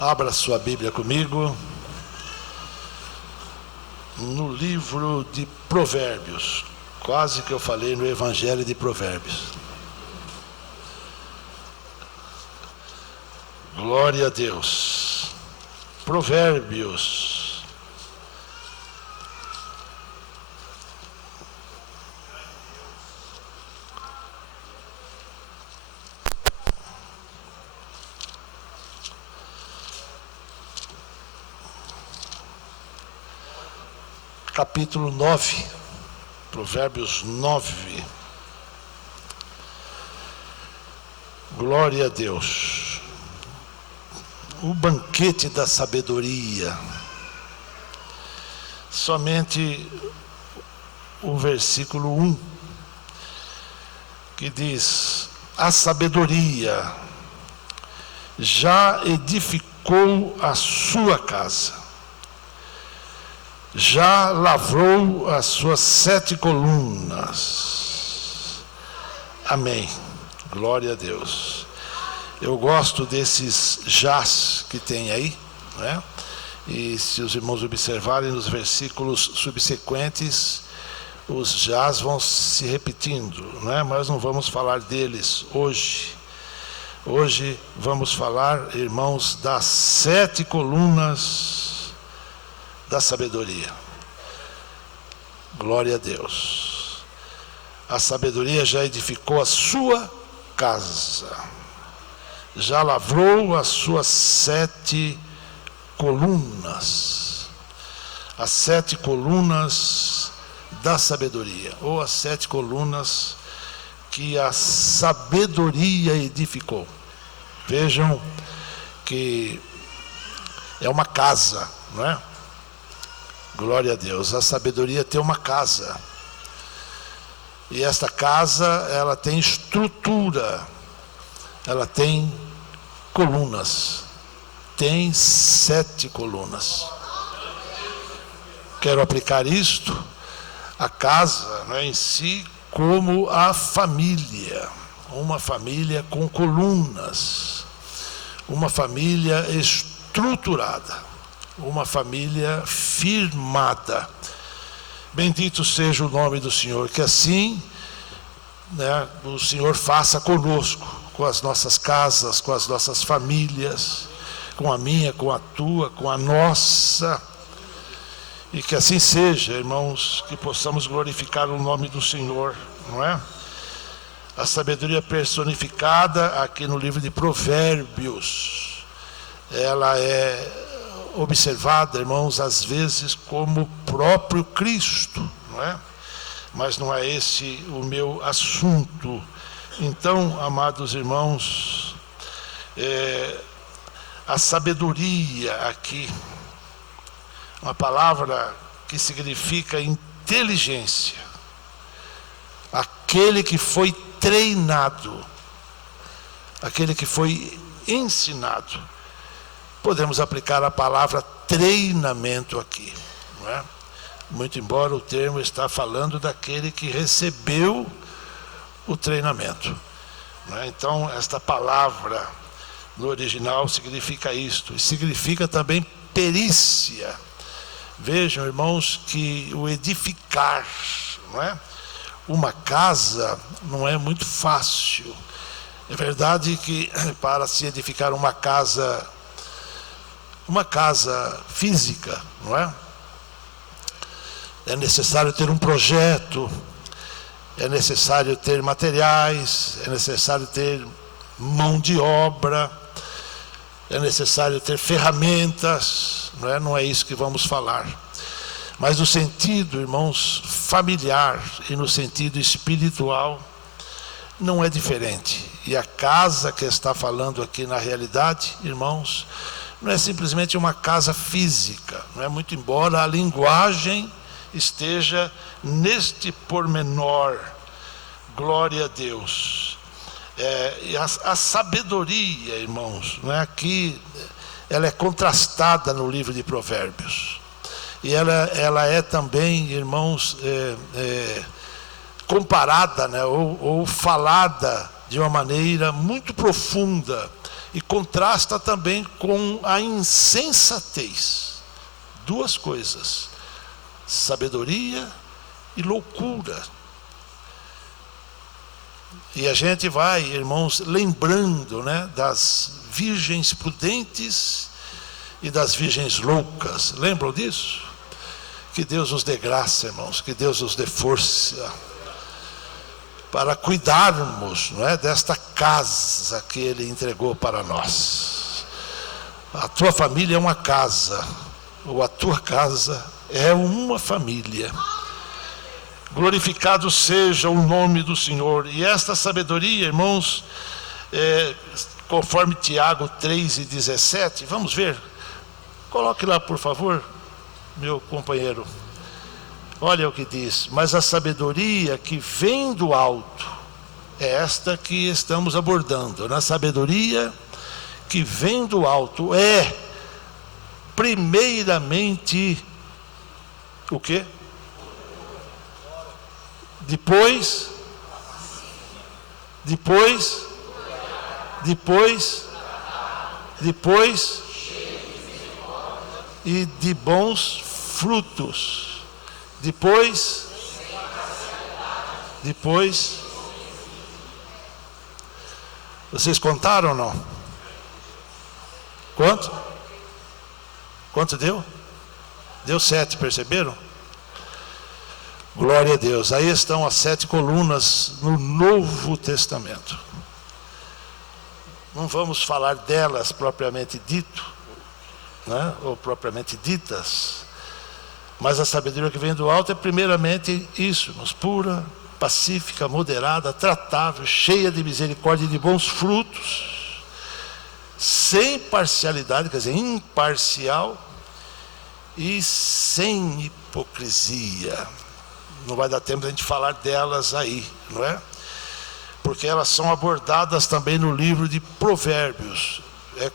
Abra sua Bíblia comigo no livro de Provérbios. Quase que eu falei no Evangelho de Provérbios. Glória a Deus. Provérbios. Capítulo 9, Provérbios 9. Glória a Deus. O banquete da sabedoria. Somente o versículo 1, que diz: a sabedoria já edificou a sua casa, já lavrou as suas 7 colunas. Amém. Glória a Deus. Eu gosto desses jás que tem aí, né? E se os irmãos observarem nos versículos subsequentes, os jás vão se repetindo, né? Mas não vamos falar deles hoje. Hoje vamos falar, irmãos, das 7 colunas da sabedoria. Glória a Deus. A sabedoria já edificou a sua casa, já lavrou as suas 7 colunas. As 7 colunas da sabedoria, ou as 7 colunas que a sabedoria edificou. Vejam que é uma casa, não é? Glória a Deus. A sabedoria tem uma casa. E esta casa, ela tem estrutura. Ela tem colunas. Tem 7 colunas. Quero aplicar isto à casa, né, em si, como a família. Uma família com colunas. Uma família estruturada. Uma família firmada. Bendito seja o nome do Senhor. Que assim, né, o Senhor faça conosco, com as nossas casas, com as nossas famílias, com a minha, com a tua, com a nossa. E que assim seja, irmãos, que possamos glorificar o nome do Senhor, não é? A sabedoria personificada aqui no livro de Provérbios, ela é observada, irmãos, às vezes como o próprio Cristo, não é? Mas não é esse o meu assunto. Então, amados irmãos, a sabedoria aqui, uma palavra que significa inteligência, aquele que foi treinado, aquele que foi ensinado. Podemos aplicar a palavra treinamento aqui, não é? Muito embora o termo está falando daquele que recebeu o treinamento, não é? Então, esta palavra no original significa isto, e significa também perícia. Vejam, irmãos, que o edificar, não é? Uma casa não é muito fácil. É verdade que para se edificar uma casa física, não é? É necessário ter um projeto, é necessário ter materiais, é necessário ter mão de obra, é necessário ter ferramentas, não é? Não é isso que vamos falar. Mas no sentido, irmãos, familiar e no sentido espiritual, não é diferente. E a casa que está falando aqui na realidade, irmãos, não é simplesmente uma casa física, não é? Muito embora a linguagem esteja neste pormenor. Glória a Deus. E a sabedoria, irmãos, não é? Aqui ela é contrastada no livro de Provérbios. E ela é também, irmãos, comparada, né? ou falada de uma maneira muito profunda e contrasta também com a insensatez. Duas coisas: sabedoria e loucura. E a gente vai, irmãos, lembrando, né, das virgens prudentes e das virgens loucas. Lembram disso? Que Deus nos dê graça, irmãos, que Deus nos dê força para cuidarmos, não é, desta casa que Ele entregou para nós. A tua família é uma casa, ou a tua casa é uma família. Glorificado seja o nome do Senhor. E esta sabedoria, irmãos, conforme Tiago 3:17, vamos ver. Coloque lá, por favor, meu companheiro. Olha o que diz: mas a sabedoria que vem do alto, é esta que estamos abordando. Na sabedoria que vem do alto é, primeiramente, o quê? Depois, e de bons frutos. Depois, vocês contaram ou não? Quanto deu? Deu 7, perceberam? Glória a Deus. Aí estão as 7 colunas no Novo Testamento. Não vamos falar delas propriamente dito, né, ou propriamente ditas, mas a sabedoria que vem do alto é primeiramente isso, mas pura, pacífica, moderada, tratável, cheia de misericórdia e de bons frutos, sem parcialidade, quer dizer, imparcial e sem hipocrisia. Não vai dar tempo de a gente falar delas aí, não é? Porque elas são abordadas também no livro de Provérbios. É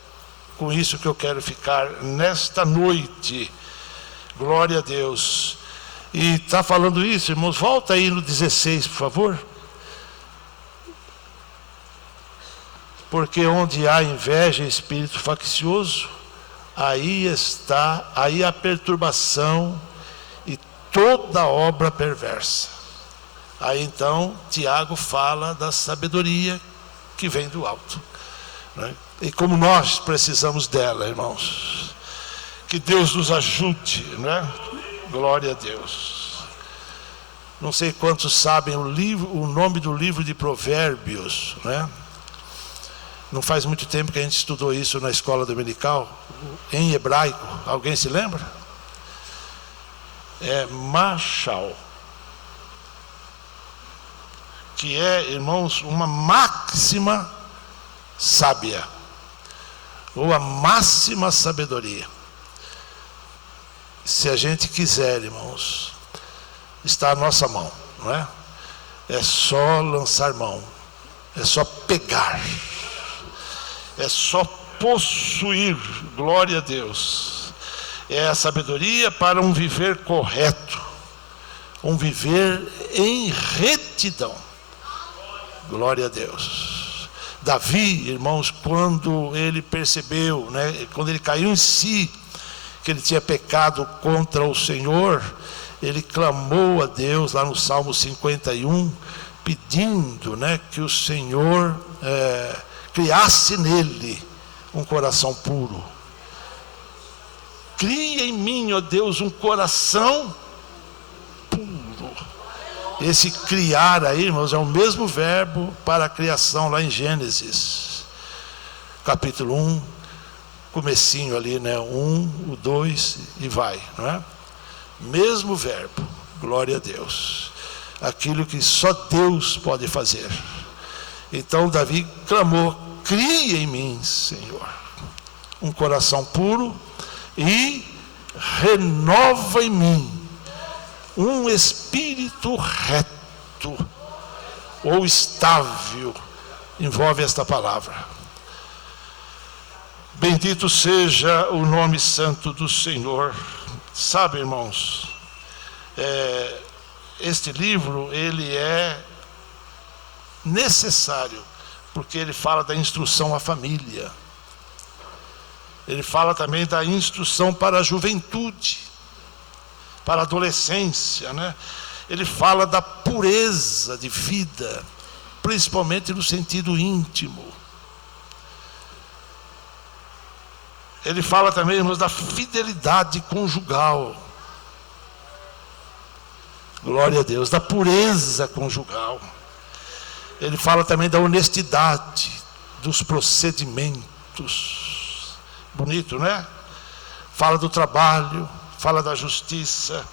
com isso que eu quero ficar nesta noite. Glória a Deus. E está falando isso, irmãos, volta aí no 16, por favor. Porque onde há inveja e espírito faccioso, aí a perturbação e toda obra perversa. Aí então Tiago fala da sabedoria que vem do alto, né? E como nós precisamos dela, irmãos. Que Deus nos ajude, né? Glória a Deus. Não sei quantos sabem o nome do livro de Provérbios, né? Não faz muito tempo que a gente estudou isso na escola dominical, em hebraico. Alguém se lembra? É Machal, que é, irmãos, uma máxima sábia, ou a máxima sabedoria. Se a gente quiser, irmãos, está à nossa mão, não é? É só lançar mão, é só pegar, é só possuir. Glória a Deus. É a sabedoria para um viver correto, um viver em retidão. Glória a Deus. Davi, irmãos, quando ele percebeu, né, quando ele caiu em si, que ele tinha pecado contra o Senhor, ele clamou a Deus lá no Salmo 51, pedindo, né, que o Senhor criasse nele um coração puro. Cria em mim, ó Deus, um coração puro. Esse criar aí, irmãos, é o mesmo verbo para a criação lá em Gênesis, capítulo 1. Comecinho ali, né? 1, o 2 e vai, não é? Mesmo verbo, glória a Deus. Aquilo que só Deus pode fazer. Então Davi clamou: cria em mim, Senhor, um coração puro e renova em mim um espírito reto ou estável. Envolve esta palavra. Bendito seja o nome santo do Senhor. Sabe, irmãos, este livro, ele é necessário, porque ele fala da instrução à família. Ele fala também da instrução para a juventude, para a adolescência, né? Ele fala da pureza de vida, principalmente no sentido íntimo. Ele fala também, irmãos, da fidelidade conjugal. Glória a Deus, da pureza conjugal. Ele fala também da honestidade, dos procedimentos. Bonito, né? Fala do trabalho, fala da justiça,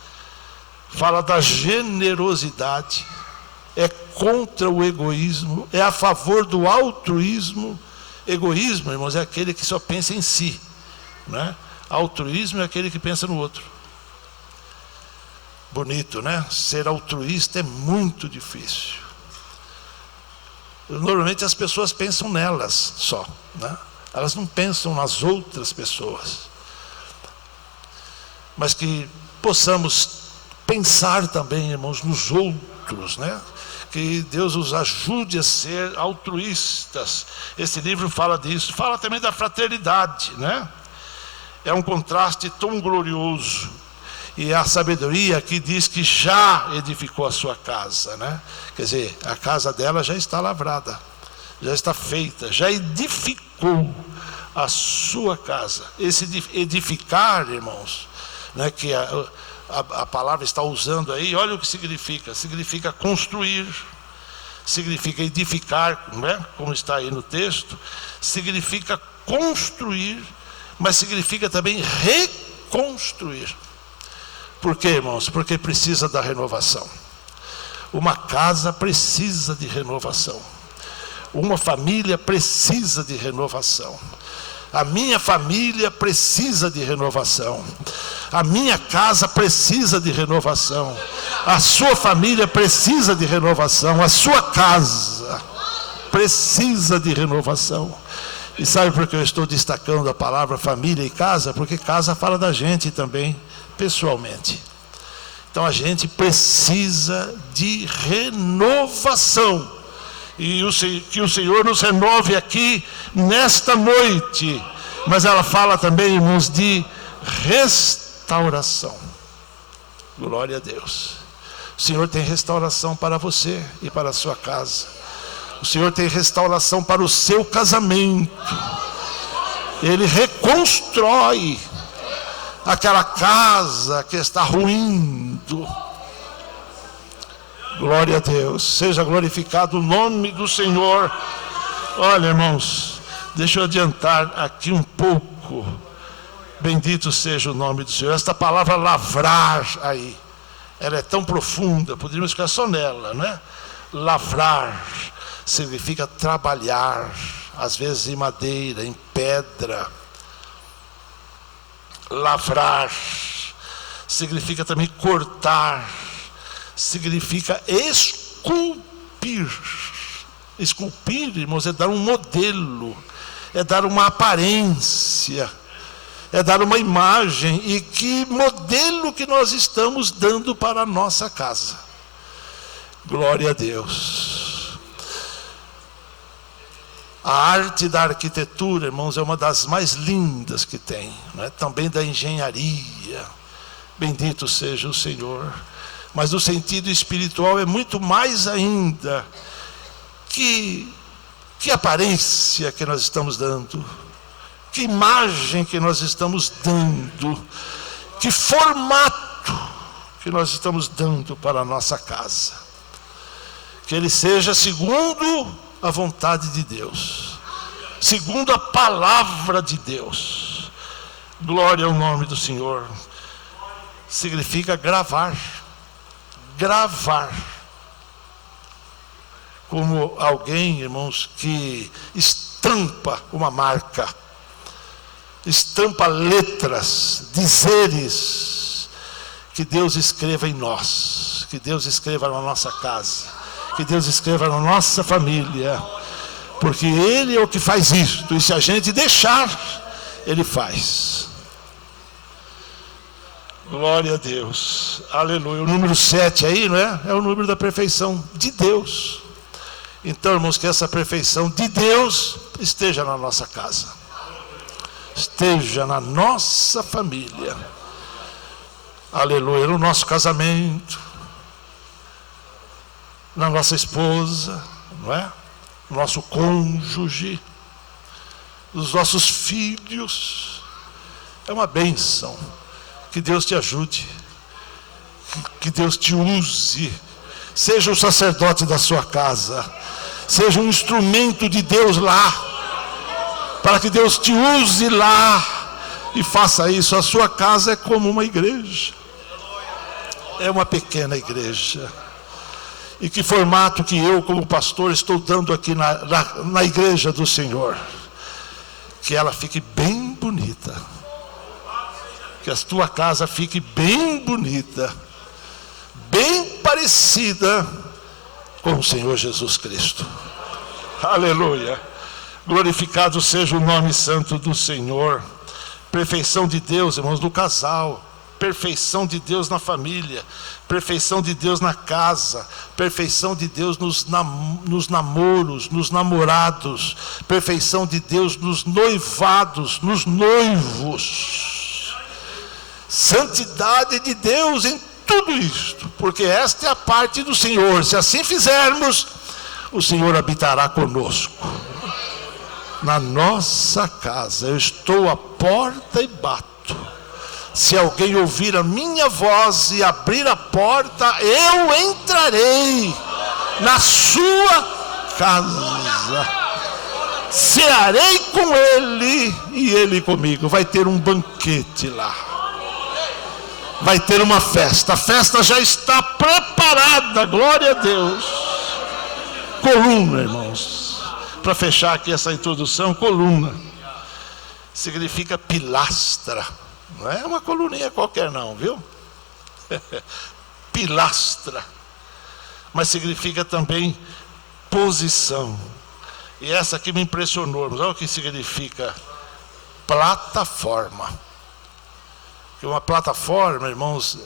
fala da generosidade, é contra o egoísmo, é a favor do altruísmo. Egoísmo, irmãos, é aquele que só pensa em si, né? Altruísmo é aquele que pensa no outro. Bonito, né? Ser altruísta é muito difícil. Normalmente as pessoas pensam nelas só, né? Elas não pensam nas outras pessoas. Mas que possamos pensar também, irmãos, nos outros, né? Que Deus nos ajude a ser altruístas. Esse livro fala disso. Fala também da fraternidade, né? É um contraste tão glorioso. E a sabedoria aqui diz que já edificou a sua casa, né? Quer dizer, a casa dela já está lavrada, já está feita, já edificou a sua casa. Esse edificar, irmãos, né, que a palavra está usando aí, olha o que significa. Significa construir, significa edificar, né, como está aí no texto, significa construir, mas significa também reconstruir. Por quê, irmãos? Porque precisa da renovação. Uma casa precisa de renovação. Uma família precisa de renovação. A minha família precisa de renovação. A minha casa precisa de renovação. A sua família precisa de renovação. A sua casa precisa de renovação. E sabe por que eu estou destacando a palavra família e casa? Porque casa fala da gente também, pessoalmente. Então a gente precisa de renovação. E que o Senhor nos renove aqui nesta noite. Mas ela fala também, irmãos, de restauração. Glória a Deus. O Senhor tem restauração para você e para a sua casa. O Senhor tem restauração para o seu casamento. Ele reconstrói aquela casa que está ruindo. Glória a Deus. Seja glorificado o nome do Senhor. Olha, irmãos, deixa eu adiantar aqui um pouco. Bendito seja o nome do Senhor. Esta palavra lavrar aí, ela é tão profunda, poderíamos ficar só nela, né? Lavrar significa trabalhar, às vezes em madeira, em pedra. Lavrar significa também cortar, significa esculpir. Esculpir, irmãos, é dar um modelo, é dar uma aparência, é dar uma imagem. E que modelo que nós estamos dando para a nossa casa? Glória a Deus. A arte da arquitetura, irmãos, é uma das mais lindas que tem, né? Também da engenharia. Bendito seja o Senhor. Mas no sentido espiritual é muito mais ainda. Que aparência que nós estamos dando, que imagem que nós estamos dando, que formato que nós estamos dando para a nossa casa. Que ele seja segundo a vontade de Deus, segundo a palavra de Deus. Glória ao nome do Senhor. Significa gravar. Gravar. Como alguém, irmãos, que estampa uma marca, estampa letras, dizeres. Que Deus escreva em nós, que Deus escreva na nossa casa, que Deus escreva na nossa família, porque Ele é o que faz isto, e se a gente deixar, Ele faz. Glória a Deus, aleluia. O número 7 aí, não é? É o número da perfeição de Deus. Então, irmãos, que essa perfeição de Deus esteja na nossa casa, esteja na nossa família. Aleluia, no nosso casamento, na nossa esposa, não é? No nosso cônjuge, nos nossos filhos. É uma bênção. Que Deus te ajude, que Deus te use. Seja o sacerdote da sua casa, seja um instrumento de Deus lá, para que Deus te use lá e faça isso. A sua casa é como uma igreja, é uma pequena igreja. E que formato que eu, como pastor, estou dando aqui na igreja do Senhor, que ela fique bem bonita, que a tua casa fique bem bonita, bem parecida com o Senhor Jesus Cristo. Aleluia. Glorificado seja o nome santo do Senhor. Perfeição de Deus, irmãos, no casal. Perfeição de Deus na família. Perfeição de Deus na casa. Perfeição de Deus nos namoros, nos namorados. Perfeição de Deus nos noivados, nos noivos. Santidade de Deus em tudo isto, porque esta é a parte do Senhor. Se assim fizermos, o Senhor habitará conosco na nossa casa. Eu estou à porta e bato. Se alguém ouvir a minha voz e abrir a porta, eu entrarei na sua casa, cearei com ele e ele comigo. Vai ter um banquete lá, vai ter uma festa. A festa já está preparada, glória a Deus. Coluna, irmãos, para fechar aqui essa introdução, coluna significa pilastra. Não é uma coluninha qualquer não, viu? Pilastra. Mas significa também posição. E essa aqui me impressionou. Mas olha o que significa plataforma. Porque uma plataforma, irmãos,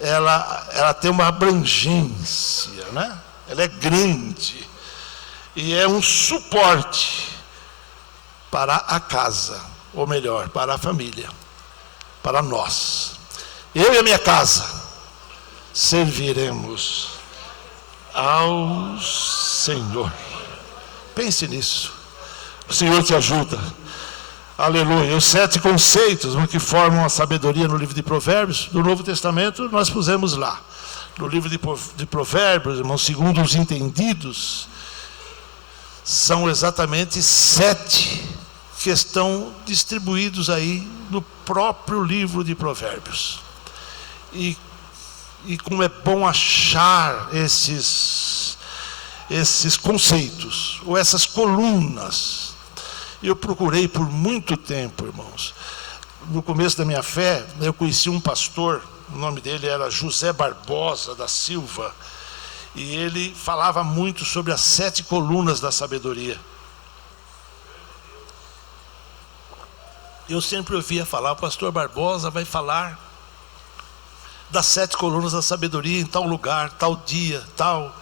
ela tem uma abrangência, né? Ela é grande. E é um suporte para a casa, ou melhor, para a família. Para nós. Eu e a minha casa serviremos ao Senhor. Pense nisso. O Senhor te ajuda. Aleluia. Os 7 conceitos que formam a sabedoria no livro de Provérbios do Novo Testamento, nós pusemos lá. No livro de Provérbios, irmãos, segundo os entendidos, são exatamente 7 que estão distribuídos aí no próprio livro de Provérbios. E como é bom achar esses conceitos, ou essas colunas. Eu procurei por muito tempo, irmãos. No começo da minha fé, eu conheci um pastor, o nome dele era José Barbosa da Silva, e ele falava muito sobre as 7 colunas da sabedoria. Eu sempre ouvia falar, o pastor Barbosa vai falar das 7 colunas da sabedoria em tal lugar, tal dia, tal.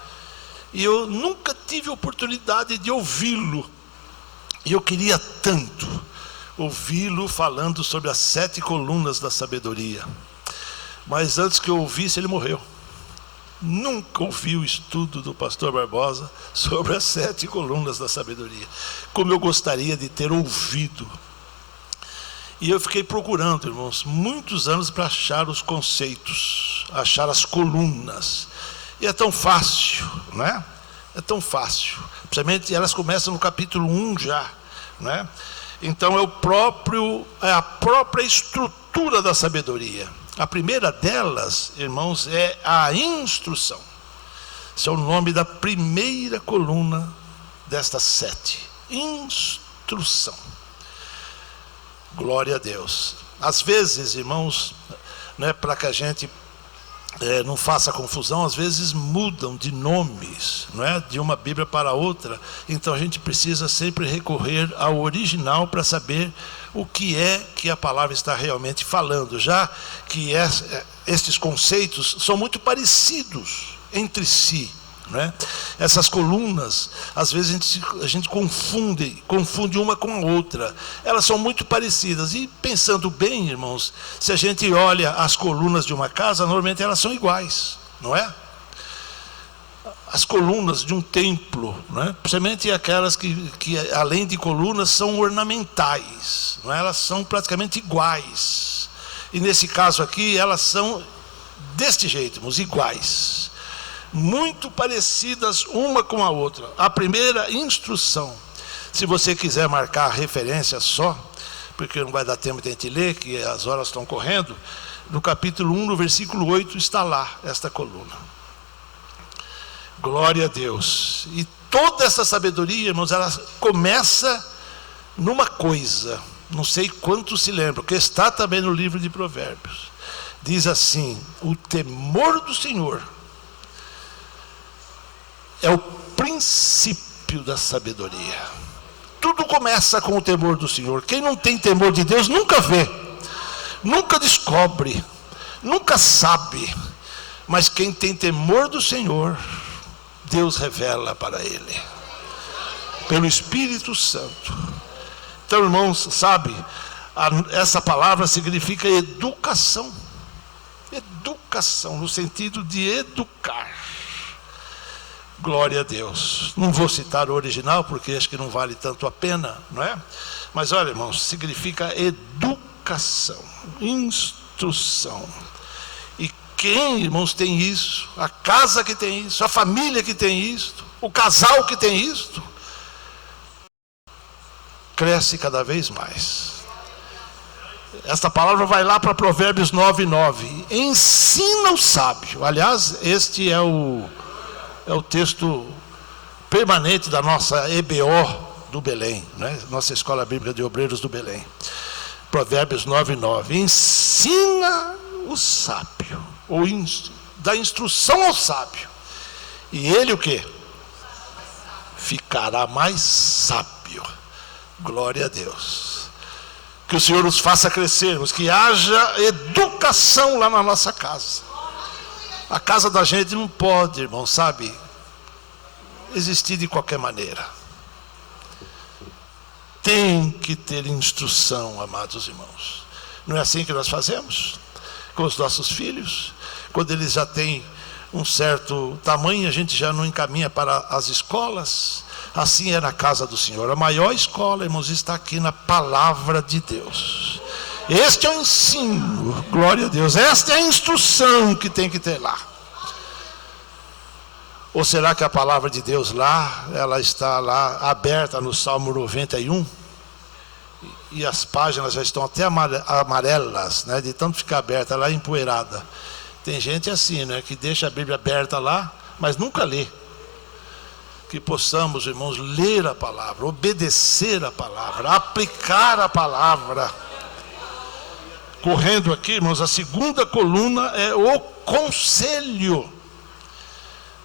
E eu nunca tive oportunidade de ouvi-lo. E eu queria tanto ouvi-lo falando sobre as 7 colunas da sabedoria. Mas antes que eu ouvisse, ele morreu. Nunca ouvi o estudo do pastor Barbosa sobre as 7 colunas da sabedoria. Como eu gostaria de ter ouvido. E eu fiquei procurando, irmãos, muitos anos para achar os conceitos, achar as colunas. E é tão fácil, não é? É tão fácil. Principalmente elas começam no capítulo 1 já, não é? Então é a própria estrutura da sabedoria. A primeira delas, irmãos, é a instrução. Esse é o nome da primeira coluna destas 7. Instrução. Glória a Deus. Às vezes, irmãos, né, para que a gente não faça confusão, às vezes mudam de nomes, não é? De uma Bíblia para outra. Então a gente precisa sempre recorrer ao original para saber o que é que a palavra está realmente falando, já que estes conceitos são muito parecidos entre si. não é? Essas colunas, às vezes a gente confunde uma com a outra. Elas são muito parecidas. E pensando bem, irmãos, se a gente olha as colunas de uma casa, normalmente elas são iguais, não é? As colunas de um templo, não é? Principalmente aquelas que além de colunas são ornamentais, não é? Elas são praticamente iguais. E nesse caso aqui elas são deste jeito, irmãos, iguais, muito parecidas uma com a outra. A primeira instrução, se você quiser marcar a referência só, porque não vai dar tempo de a gente ler, que as horas estão correndo, no capítulo 1, no versículo 8, está lá esta coluna. Glória a Deus. E toda essa sabedoria, irmãos, ela começa numa coisa, não sei quantos se lembram, que está também no livro de Provérbios. Diz assim: o temor do Senhor é o princípio da sabedoria. Tudo começa com o temor do Senhor. Quem não tem temor de Deus nunca vê, nunca descobre, nunca sabe. Mas quem tem temor do Senhor, Deus revela para ele, pelo Espírito Santo. Então, irmãos, sabe, essa palavra significa educação. Educação, no sentido de educar. Glória a Deus. Não vou citar o original, porque acho que não vale tanto a pena, não é? Mas olha, irmãos, significa educação, instrução. E quem, irmãos, tem isso? A casa que tem isso, a família que tem isso, o casal que tem isso, cresce cada vez mais. Esta palavra vai lá para Provérbios 9:9. Ensina o sábio. Aliás, este é o texto permanente da nossa EBO do Belém, né? Nossa Escola Bíblica de Obreiros do Belém. Provérbios 9:9. Ensina o sábio, ou dá instrução ao sábio. E ele o quê? Ficará mais sábio. Glória a Deus. Que o Senhor nos faça crescermos, que haja educação lá na nossa casa. A casa da gente não pode, irmão, sabe, existir de qualquer maneira. Tem que ter instrução, amados irmãos. Não é assim que nós fazemos com os nossos filhos? Quando eles já têm um certo tamanho, a gente já não encaminha para as escolas. Assim é na casa do Senhor. A maior escola, irmãos, está aqui na palavra de Deus. Este é o ensino, glória a Deus. Esta é a instrução que tem que ter lá. Ou será que a palavra de Deus lá, ela está lá aberta no Salmo 91? E as páginas já estão até amarelas, né, de tanto ficar aberta lá, empoeirada. Tem gente assim, né, que deixa a Bíblia aberta lá, mas nunca lê. Que possamos, irmãos, ler a palavra, obedecer a palavra, aplicar a palavra. Correndo aqui, irmãos, a segunda coluna é o conselho.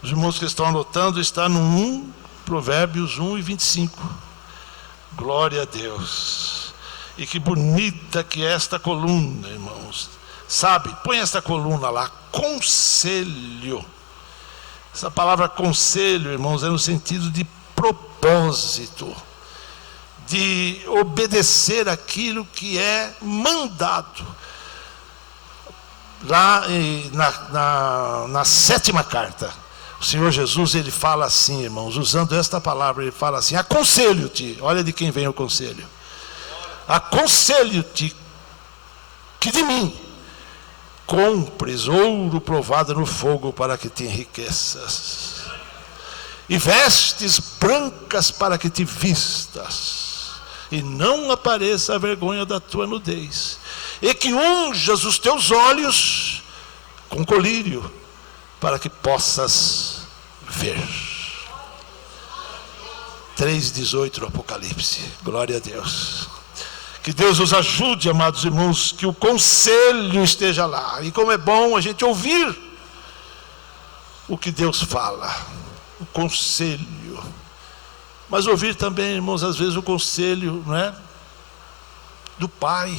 Os irmãos que estão anotando, está no Provérbios 1:25. Glória a Deus. E que bonita que é esta coluna, irmãos. Sabe, põe esta coluna lá, conselho. Essa palavra conselho, irmãos, é no sentido de propósito, de obedecer aquilo que é mandado. Lá na 7ª carta, o Senhor Jesus, ele fala assim, irmãos, usando esta palavra, ele fala assim: aconselho-te, olha de quem vem o conselho. Aconselho-te que de mim compres ouro provado no fogo para que te enriqueças, e vestes brancas para que te vistas, e não apareça a vergonha da tua nudez, e que unjas os teus olhos com colírio, para que possas ver. 3:18 do Apocalipse. Glória a Deus. Que Deus nos ajude, amados irmãos, que o conselho esteja lá. E como é bom a gente ouvir o que Deus fala, o conselho. Mas ouvir também, irmãos, às vezes o conselho, não é, do pai.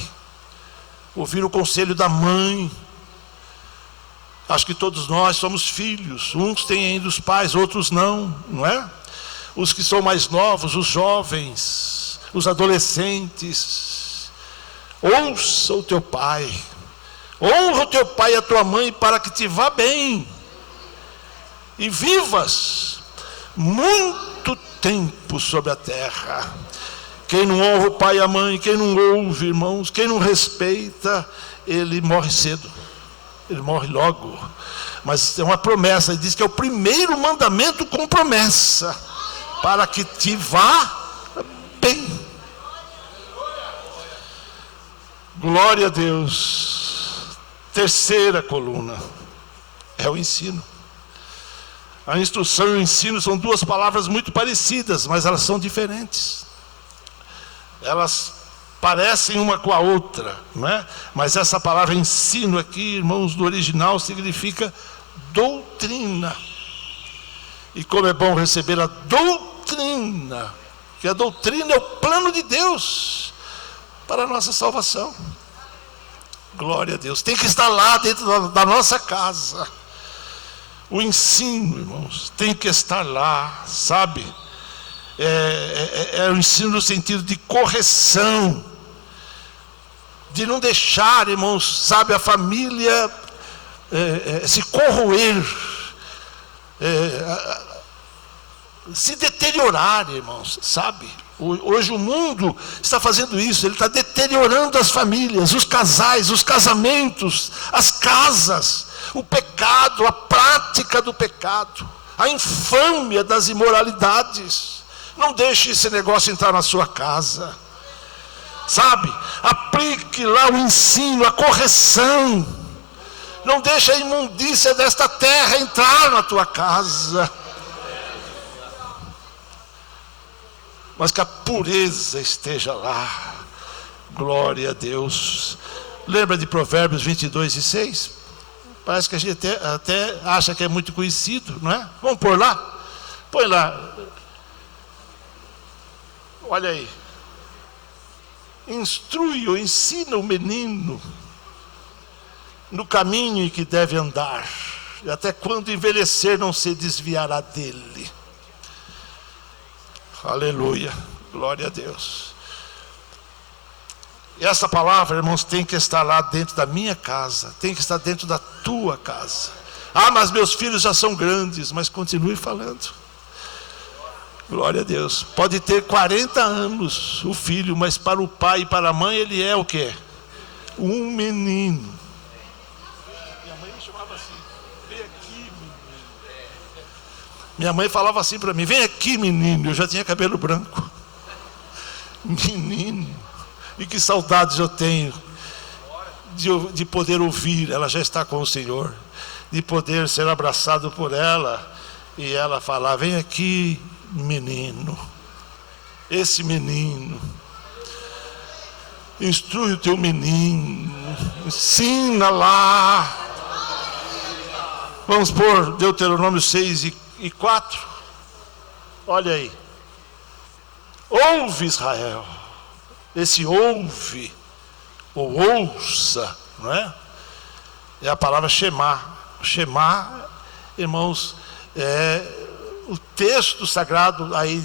Ouvir o conselho da mãe. Acho que todos nós somos filhos. Uns têm ainda os pais, outros não, não é? Os que são mais novos, os jovens, os adolescentes. Ouça o teu pai. Honra o teu pai e a tua mãe para que te vá bem. E vivas muito tempo sobre a terra. Quem não honra o pai e a mãe, quem não ouve, irmãos, quem não respeita, ele morre cedo. Ele morre logo. Mas é uma promessa, ele diz que é o primeiro mandamento com promessa, para que te vá bem. Glória a Deus. Terceira coluna é o ensino. A instrução e o ensino são duas palavras muito parecidas, mas elas são diferentes. Elas parecem uma com a outra, não é? Mas essa palavra ensino aqui, irmãos, do original significa doutrina. E como é bom receber a doutrina, que a doutrina é o plano de Deus para a nossa salvação. Glória a Deus. Tem que estar lá dentro da nossa casa. O ensino, irmãos, tem que estar lá, sabe? É o ensino no sentido de correção, de não deixar, irmãos, sabe, a família se corroer, se deteriorar, irmãos, sabe? Hoje o mundo está fazendo isso, ele está deteriorando as famílias, os casais, os casamentos, as casas, o pecado, a prática do pecado, a infâmia das imoralidades. Não deixe esse negócio entrar na sua casa, sabe? Aplique lá o ensino, a correção. Não deixe a imundícia desta terra entrar na tua casa, mas que a pureza esteja lá. Glória a Deus. Lembra de Provérbios 22:6? Parece que a gente até acha que é muito conhecido, não é? Vamos pôr lá? Põe lá. Olha aí. Instrui ou ensina o menino no caminho em que deve andar, e até quando envelhecer não se desviará dele. Aleluia, glória a Deus. E essa palavra, irmãos, tem que estar lá dentro da minha casa, tem que estar dentro da tua casa. Ah, mas meus filhos já são grandes, mas continue falando. Glória a Deus. Pode ter 40 anos o filho, mas para o pai e para a mãe ele é o quê? Um menino. Minha mãe me chamava assim: vem aqui, menino. Minha mãe falava assim para mim: vem aqui, menino. Eu já tinha cabelo branco. Menino. E que saudades eu tenho de poder ouvir. Ela já está com o Senhor, de poder ser abraçado por ela e ela falar: vem aqui, menino. Esse menino, instrui o teu menino, ensina lá. Vamos por Deuteronômio 6:4. Olha aí. Ouve, Israel. Esse ouve, ou ouça, não é? É a palavra Shema. Shema, irmãos, é o texto sagrado aí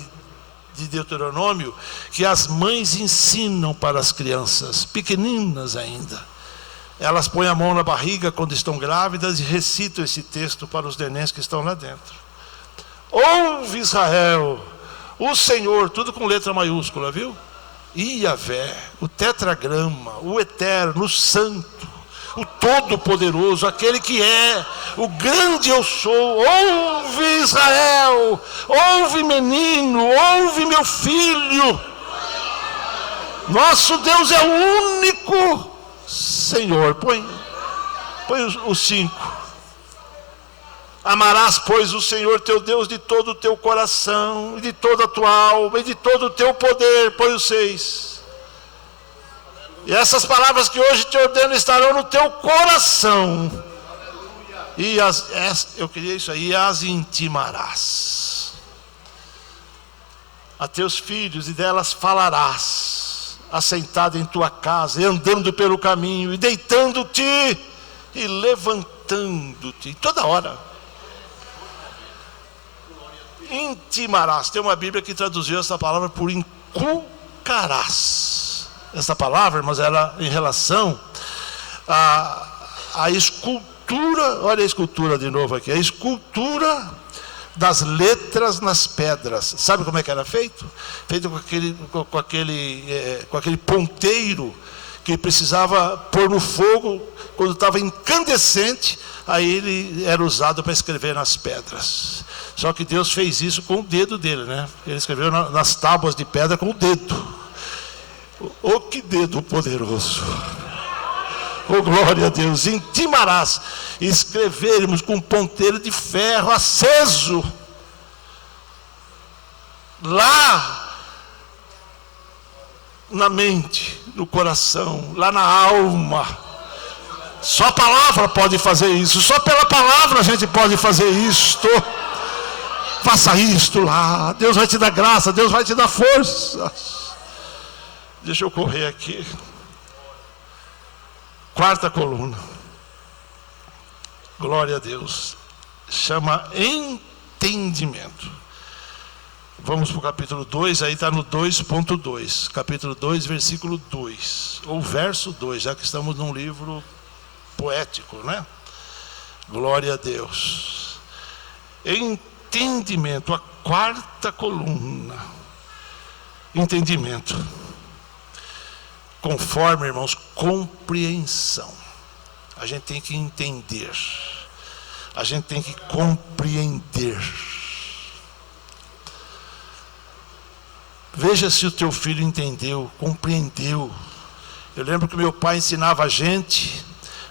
de Deuteronômio, que as mães ensinam para as crianças, pequeninas ainda. Elas põem a mão na barriga quando estão grávidas e recitam esse texto para os nenéns que estão lá dentro. Ouve, Israel, o Senhor, tudo com letra maiúscula, viu? Yahvé, o tetragrama, o eterno, o santo, o todo-poderoso, aquele que é o grande eu sou. Ouve, Israel, ouve, menino, ouve, meu filho. Nosso Deus é o único Senhor. Põe o 5. Amarás, pois, o Senhor teu Deus de todo o teu coração, e de toda a tua alma, e de todo o teu poder. Põe o 6. E essas palavras que hoje te ordeno estarão no teu coração. E eu queria isso aí, as intimarás a teus filhos, e delas falarás, assentado em tua casa, e andando pelo caminho, e deitando-te, e levantando exortando-te, toda hora. Intimarás. Tem uma Bíblia que traduziu essa palavra por inculcarás. Essa palavra, irmãos, ela em relação à escultura, olha a escultura de novo aqui, a escultura das letras nas pedras. Sabe como é que era feito? Feito com aquele ponteiro que precisava pôr no fogo quando estava incandescente, aí ele era usado para escrever nas pedras. Só que Deus fez isso com o dedo dele, né? Ele escreveu nas tábuas de pedra com o dedo. Oh, que dedo poderoso! Oh, glória a Deus! Intimarás, escrevermos com um ponteiro de ferro aceso, lá na mente, no coração, lá na alma. Só a palavra pode fazer isso, só pela palavra a gente pode fazer isto. Faça isto lá, Deus vai te dar graça, Deus vai te dar força. Deixa eu correr aqui. Quarta coluna. Glória a Deus. Chama entendimento. Vamos para o capítulo 2, aí está no 2.2. Capítulo 2, versículo 2. Ou verso 2, já que estamos num livro poético, né? Glória a Deus. Entendimento, a quarta coluna. Entendimento. Conforme, irmãos, compreensão. A gente tem que entender. A gente tem que compreender. Veja se o teu filho entendeu, compreendeu. Eu lembro que meu pai ensinava a gente,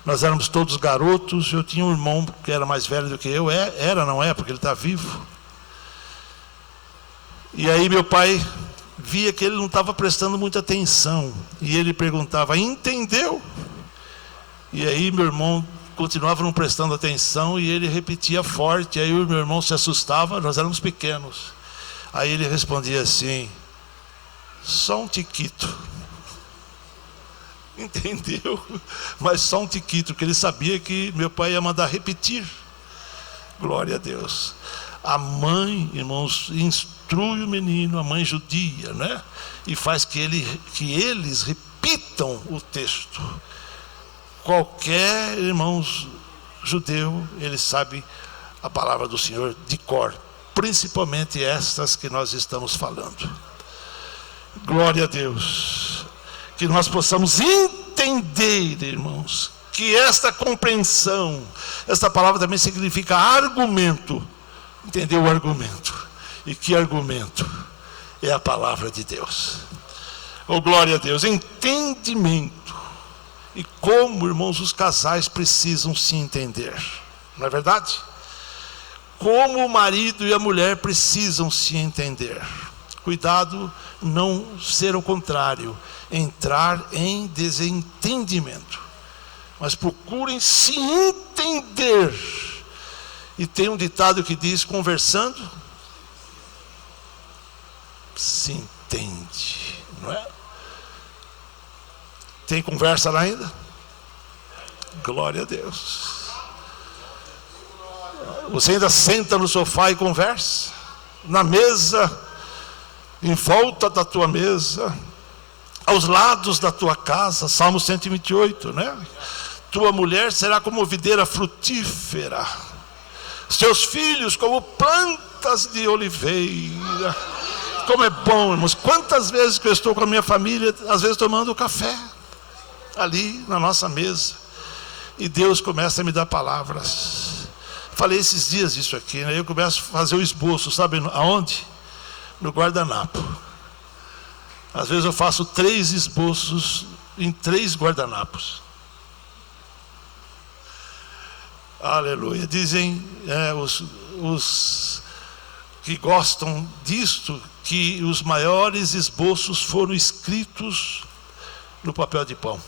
nós éramos todos garotos, eu tinha um irmão que era mais velho do que eu, não é, porque ele está vivo. E aí meu pai via que ele não estava prestando muita atenção, e ele perguntava, entendeu? E aí meu irmão continuava não prestando atenção, e ele repetia forte, aí o meu irmão se assustava, nós éramos pequenos. Aí ele respondia assim, só um tiquito. Entendeu? Mas só um tiquito, porque ele sabia que meu pai ia mandar repetir. Glória a Deus. A mãe, irmãos, instrui o menino, a mãe judia, né? E faz que eles repitam o texto. Qualquer, irmãos, judeu, ele sabe a palavra do Senhor de cor, principalmente estas que nós estamos falando. Glória a Deus. Que nós possamos entender, irmãos, que esta compreensão, esta palavra também significa argumento. Entendeu o argumento? E que argumento? É a palavra de Deus. Oh, glória a Deus. Entendimento. E como, irmãos, os casais precisam se entender. Não é verdade? Como o marido e a mulher precisam se entender. Cuidado, não ser o contrário, entrar em desentendimento. Mas procurem se entender. E tem um ditado que diz, conversando, se entende, não é? Tem conversa lá ainda? Glória a Deus. Você ainda senta no sofá e conversa? Na mesa, em volta da tua mesa, aos lados da tua casa, Salmo 128, né? Tua mulher será como videira frutífera, seus filhos como plantas de oliveira. Como é bom, irmãos. Quantas vezes que eu estou com a minha família, às vezes tomando café, ali na nossa mesa, e Deus começa a me dar palavras. Falei esses dias isso aqui, né? Eu começo a fazer o esboço, sabe aonde? No guardanapo. Às vezes eu faço 3 esboços em 3 guardanapos. Aleluia. Dizem os que gostam disto, que os maiores esboços foram escritos no papel de pão.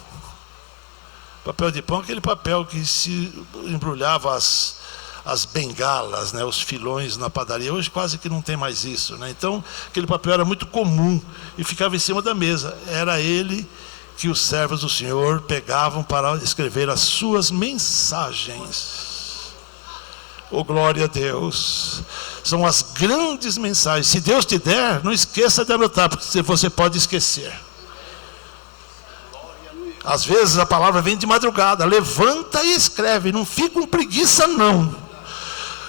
Papel de pão é aquele papel que se embrulhava as bengalas, né, os filões na padaria. Hoje quase que não tem mais isso, né? Então aquele papel era muito comum e ficava em cima da mesa. Era ele que os servos do Senhor pegavam para escrever as suas mensagens. Oh, glória a Deus! São as grandes mensagens. Se Deus te der, não esqueça de anotar, porque você pode esquecer. Às vezes a palavra vem de madrugada. Levanta e escreve. Não fica com preguiça, não.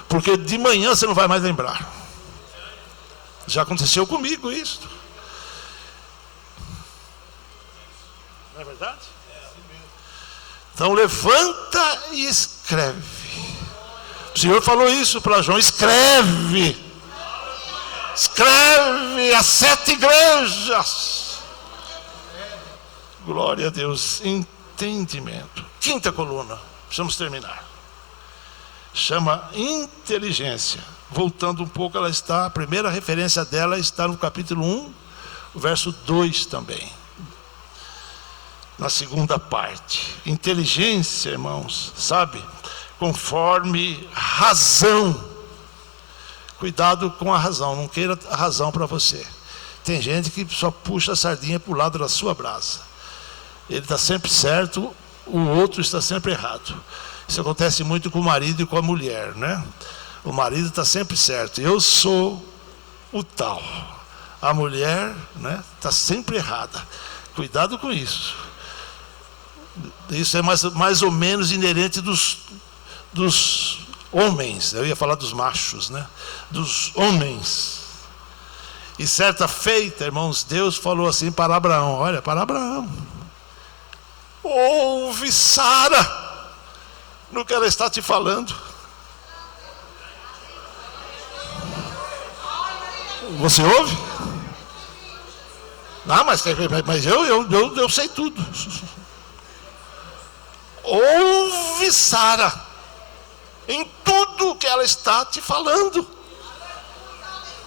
Porque de manhã você não vai mais lembrar. Já aconteceu comigo isso. Não é verdade? Então levanta e escreve. O Senhor falou isso para João: escreve. Escreve as 7 igrejas. Glória a Deus. Entendimento. 5ª coluna. Precisamos terminar. Chama inteligência. Voltando um pouco, a primeira referência dela está no capítulo 1, verso 2 também. Na segunda parte. Inteligência, irmãos, sabe? Conforme razão. Cuidado com a razão. Não queira a razão para você. Tem gente que só puxa a sardinha para o lado da sua brasa. Ele está sempre certo, o outro está sempre errado. Isso acontece muito com o marido e com a mulher, né? O marido está sempre certo. Eu sou o tal. A mulher, né, está sempre errada. Cuidado com isso. Isso é mais ou menos inerente dos homens. Eu ia falar dos machos, né? Dos homens. E certa feita, irmãos, Deus falou assim para Abraão: olha, para Abraão. Ouve, Sara, no que ela está te falando. Você ouve? Não, mas eu sei tudo. Ouve, Sara, em tudo que ela está te falando.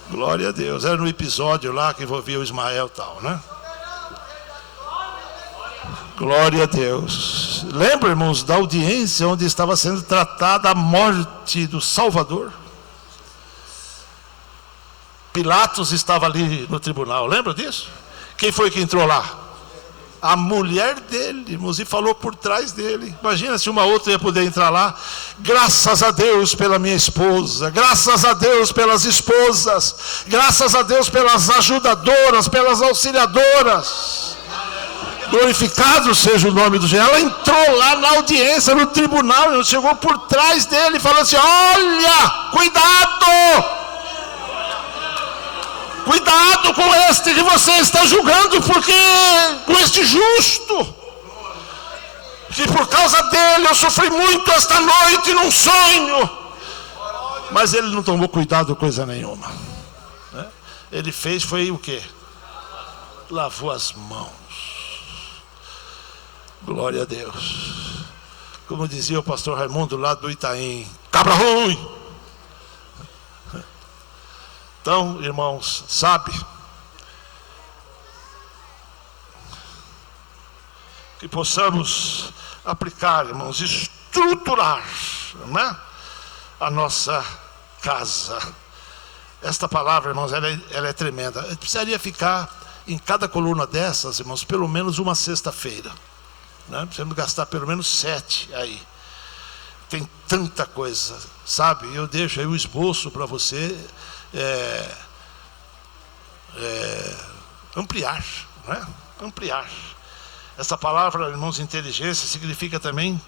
Glória a Deus. Era no episódio lá que envolvia o Ismael e tal, né? Glória a Deus. Lembra, irmãos, da audiência onde estava sendo tratada a morte do Salvador? Pilatos estava ali no tribunal, lembra disso? Quem foi que entrou lá? A mulher dele, irmãos, e falou por trás dele. Imagina se uma outra ia poder entrar lá. Graças a Deus pela minha esposa, graças a Deus pelas esposas, graças a Deus pelas ajudadoras, pelas auxiliadoras. Glorificado seja o nome do Senhor. Ela entrou lá na audiência, no tribunal, chegou por trás dele e falou assim: olha, cuidado! Cuidado com este que você está julgando, porque com este justo, que por causa dele eu sofri muito esta noite num sonho. Mas ele não tomou cuidado com coisa nenhuma, né? Ele fez, foi o quê? Lavou as mãos. Glória a Deus. Como dizia o pastor Raimundo lá do Itaim: cabra ruim. Então, irmãos, sabe, que possamos aplicar, irmãos, estruturar, né, a nossa casa. Esta palavra, irmãos, ela é tremenda. Precisaria ficar em cada coluna dessas, irmãos, pelo menos uma sexta-feira, né? Precisamos gastar pelo menos 7 aí. Tem tanta coisa, sabe? Eu deixo aí o esboço para você ampliar, né? Ampliar. Essa palavra, irmãos, inteligência significa também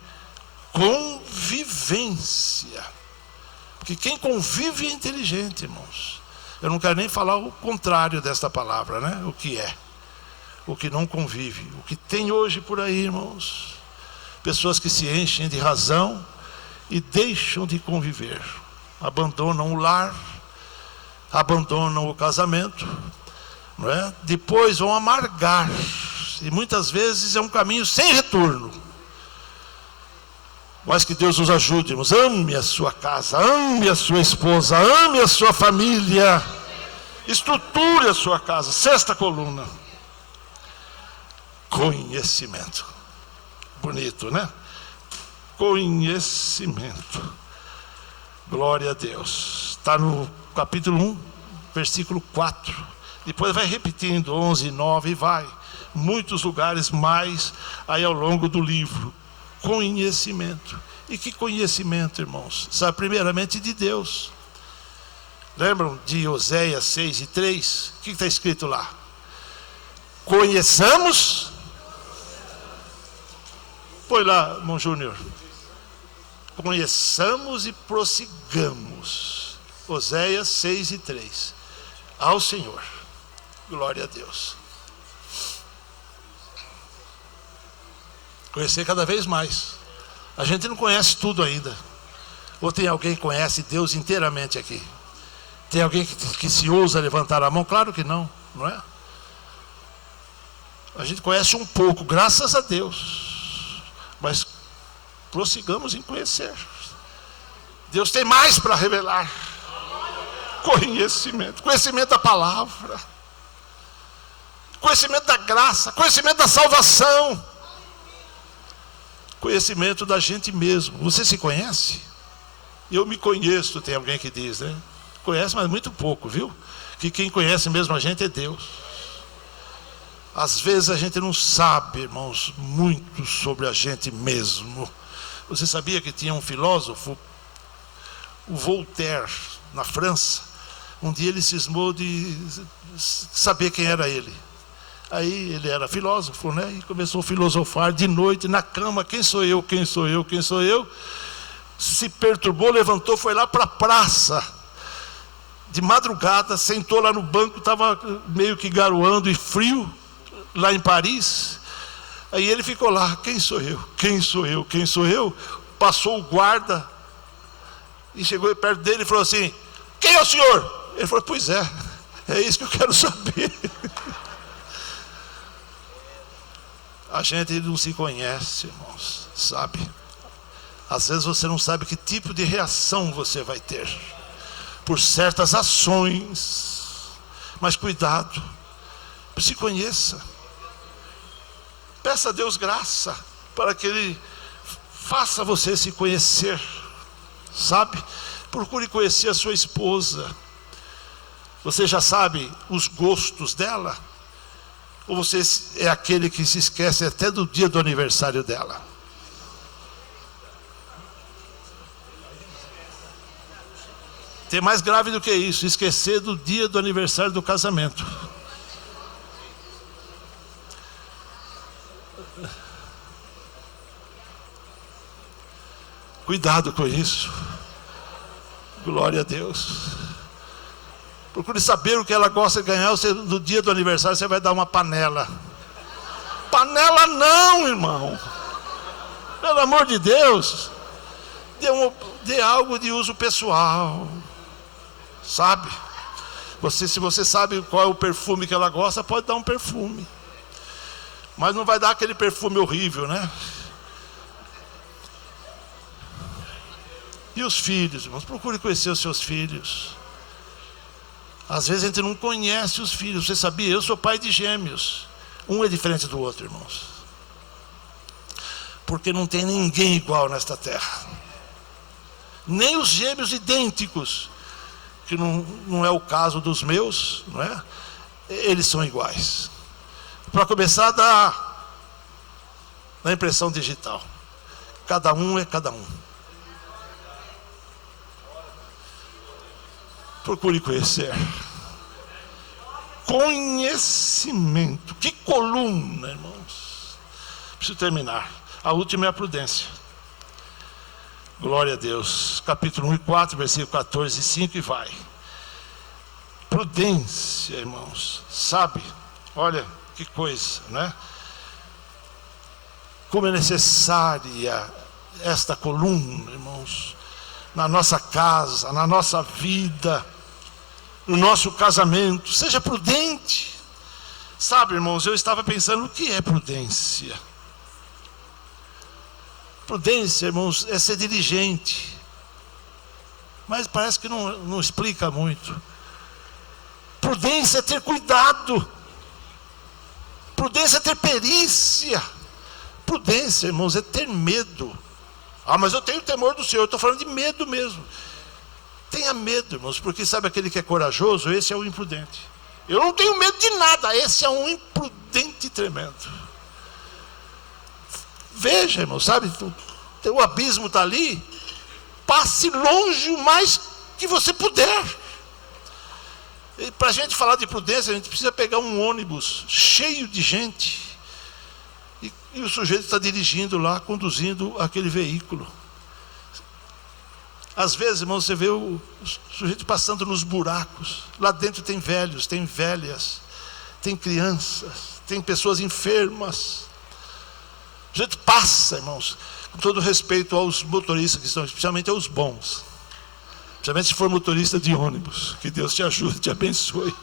convivência. Porque quem convive é inteligente, irmãos. Eu não quero nem falar o contrário desta palavra, né? O que é? O que não convive. O que tem hoje por aí, irmãos? Pessoas que se enchem de razão e deixam de conviver. Abandonam o lar, abandonam o casamento, não é? Depois vão amargar. E muitas vezes é um caminho sem retorno. Mas que Deus nos ajude, irmãos. Ame a sua casa, ame a sua esposa, ame a sua família. Estruture a sua casa. 6ª coluna. Conhecimento. Bonito, né? Conhecimento. Glória a Deus. Está no capítulo 1, versículo 4. Depois vai repetindo 11, 9 e vai. Muitos lugares mais aí ao longo do livro. Conhecimento. E que conhecimento, irmãos? Sabe, primeiramente de Deus. Lembram de Oséias 6 e 3? O que está escrito lá? Conheçamos. Põe lá, irmão Júnior. Conheçamos e prossigamos. Oséias 6 e 3. Ao Senhor. Glória a Deus. Conhecer cada vez mais. A gente não conhece tudo ainda. Ou tem alguém que conhece Deus inteiramente aqui? Tem alguém que se ousa levantar a mão? Claro que não, não é? A gente conhece um pouco, graças a Deus. Mas prossigamos em conhecer. Deus tem mais para revelar. Conhecimento. Conhecimento da palavra. Conhecimento da graça. Conhecimento da salvação. Conhecimento da gente mesmo. Você se conhece? Eu me conheço, tem alguém que diz, né? Conhece, mas muito pouco, viu? Que quem conhece mesmo a gente é Deus. Às vezes a gente não sabe, irmãos, muito sobre a gente mesmo. Você sabia que tinha um filósofo, o Voltaire, na França? Um dia ele cismou de saber quem era ele. Aí ele era filósofo, né? E começou a filosofar de noite na cama. Quem sou eu? Quem sou eu? Quem sou eu? Se perturbou, levantou, foi lá para a praça. De madrugada, sentou lá no banco, estava meio que garoando e frio, lá em Paris. Aí ele ficou lá, quem sou eu? Quem sou eu? Quem sou eu? Passou o guarda e chegou perto dele e falou assim, quem é o senhor? Ele falou, pois é isso que eu quero saber. A gente não se conhece, irmãos, sabe? Às vezes você não sabe que tipo de reação você vai ter por certas ações, mas cuidado, se conheça, peça a Deus graça, para que Ele faça você se conhecer, sabe? Procure conhecer a sua esposa, você já sabe os gostos dela, ou você é aquele que se esquece até do dia do aniversário dela? Tem mais grave do que isso, esquecer do dia do aniversário do casamento. Cuidado com isso. Glória a Deus. Procure saber o que ela gosta de ganhar. No dia do aniversário você vai dar uma panela. Panela não, irmão. Pelo amor de Deus. Dê algo de uso pessoal. Sabe? Se você sabe qual é o perfume que ela gosta, pode dar um perfume. Mas não vai dar aquele perfume horrível, né? E os filhos, irmãos? Procure conhecer os seus filhos. Às vezes a gente não conhece os filhos. Você sabia? Eu sou pai de gêmeos. Um é diferente do outro, irmãos. Porque não tem ninguém igual nesta terra. Nem os gêmeos idênticos, que não é o caso dos meus, não é? Eles são iguais. Para começar, da impressão digital. Cada um é cada um. Procure conhecer. Conhecimento. Que coluna, irmãos. Preciso terminar. A última é a prudência. Glória a Deus. Capítulo 1 e 4, versículo 14 e 5 e vai. Prudência, irmãos. Sabe? Olha que coisa, né? Como é necessária esta coluna, irmãos. Na nossa casa, na nossa vida, no nosso casamento. Seja prudente. Sabe, irmãos, eu estava pensando, o que é prudência? Prudência, irmãos, é ser diligente. Mas parece que não explica muito. Prudência é ter cuidado. Prudência é ter perícia. Prudência, irmãos, é ter medo. Ah, mas eu tenho temor do Senhor. Eu estou falando de medo mesmo. Tenha medo, irmãos, porque sabe aquele que é corajoso? Esse é o imprudente. Eu não tenho medo de nada. Esse é um imprudente tremendo. Veja, irmão, sabe? O abismo está ali. Passe longe o mais que você puder. Para a gente falar de prudência, a gente precisa pegar um ônibus cheio de gente. E o sujeito está dirigindo lá, conduzindo aquele veículo. Às vezes, irmão, você vê o sujeito passando nos buracos. Lá dentro tem velhos, tem velhas, tem crianças, tem pessoas enfermas. O sujeito passa, irmãos, com todo respeito aos motoristas que estão, especialmente aos bons. Especialmente se for motorista de ônibus. Que Deus te ajude, te abençoe.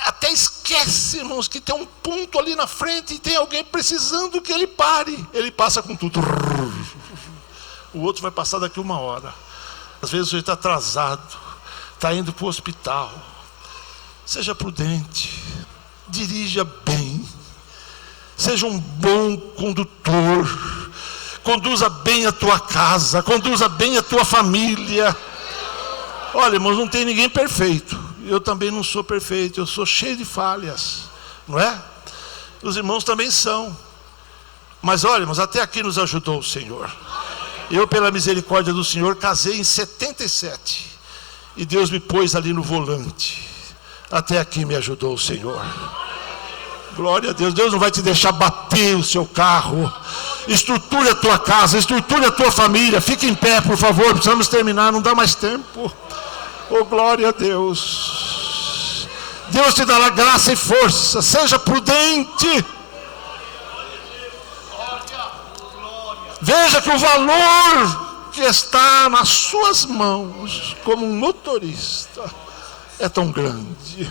Até esquece, irmãos, que tem um ponto ali na frente e tem alguém precisando que ele pare. Ele passa com tudo. O outro vai passar daqui 1 hora. Às vezes ele está atrasado, está indo para o hospital. Seja prudente, dirija bem, seja um bom condutor, conduza bem a tua casa, conduza bem a tua família. Olha, irmãos, não tem ninguém perfeito. Eu também não sou perfeito, eu sou cheio de falhas, não é? Os irmãos também são. Mas olha, irmãos, até aqui nos ajudou o Senhor. Eu, pela misericórdia do Senhor, casei em 77. E Deus me pôs ali no volante. Até aqui me ajudou o Senhor. Glória a Deus. Deus não vai te deixar bater o seu carro. Estruture a tua casa, estruture a tua família. Fique em pé, por favor, precisamos terminar, não dá mais tempo. Oh, glória a Deus. Deus te dará graça e força. Seja prudente. Veja que o valor que está nas suas mãos como um motorista é tão grande.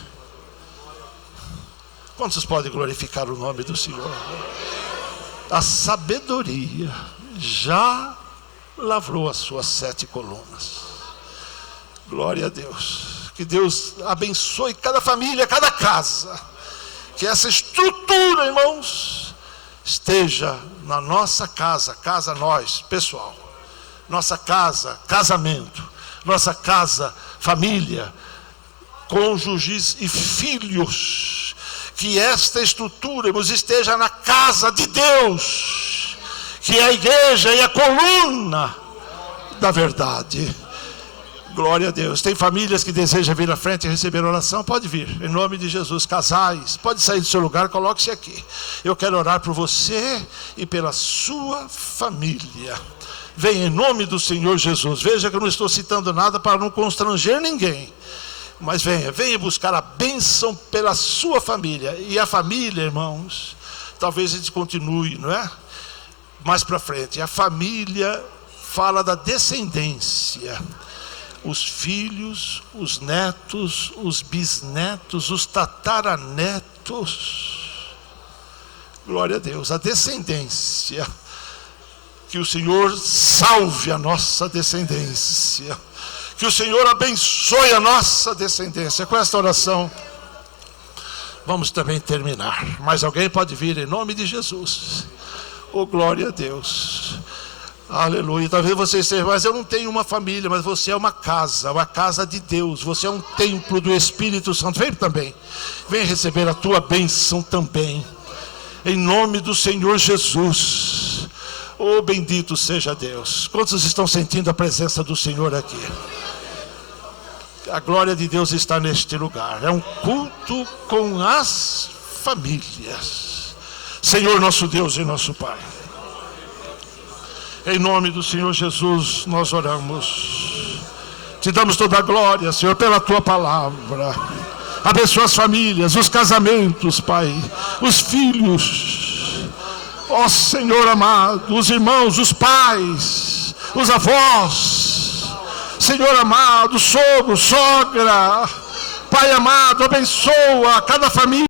Quantos podem glorificar o nome do Senhor? A sabedoria já lavrou as suas 7 colunas. Glória a Deus. Que Deus abençoe cada família, cada casa. Que essa estrutura, irmãos, esteja na nossa casa, casa nós, pessoal. Nossa casa, casamento. Nossa casa, família, cônjuges e filhos. Que esta estrutura, irmãos, esteja na casa de Deus. Que é a igreja e a coluna da verdade. Glória a Deus. Tem famílias que desejam vir à frente e receber oração? Pode vir, em nome de Jesus. Casais, pode sair do seu lugar, coloque-se aqui. Eu quero orar por você e pela sua família. Venha em nome do Senhor Jesus. Veja que eu não estou citando nada para não constranger ninguém. Mas venha buscar a bênção pela sua família. E a família, irmãos, talvez a gente continue, não é? Mais para frente. A família fala da descendência. Os filhos, os netos, os bisnetos, os tataranetos. Glória a Deus. A descendência. Que o Senhor salve a nossa descendência. Que o Senhor abençoe a nossa descendência. Com esta oração, vamos também terminar. Mas alguém pode vir em nome de Jesus. Oh, glória a Deus. Aleluia. Talvez você esteja, mas eu não tenho uma família, mas você é uma casa de Deus. Você é um templo do Espírito Santo. Vem também. Vem receber a tua bênção também. Em nome do Senhor Jesus. Oh, bendito seja Deus. Quantos estão sentindo a presença do Senhor aqui? A glória de Deus está neste lugar. É um culto com as famílias. Senhor nosso Deus e nosso Pai. Em nome do Senhor Jesus, nós oramos. Te damos toda a glória, Senhor, pela Tua palavra. Abençoa as famílias, os casamentos, Pai. Os filhos. Ó Senhor amado, os irmãos, os pais, os avós. Senhor amado, sogro, sogra. Pai amado, abençoa cada família.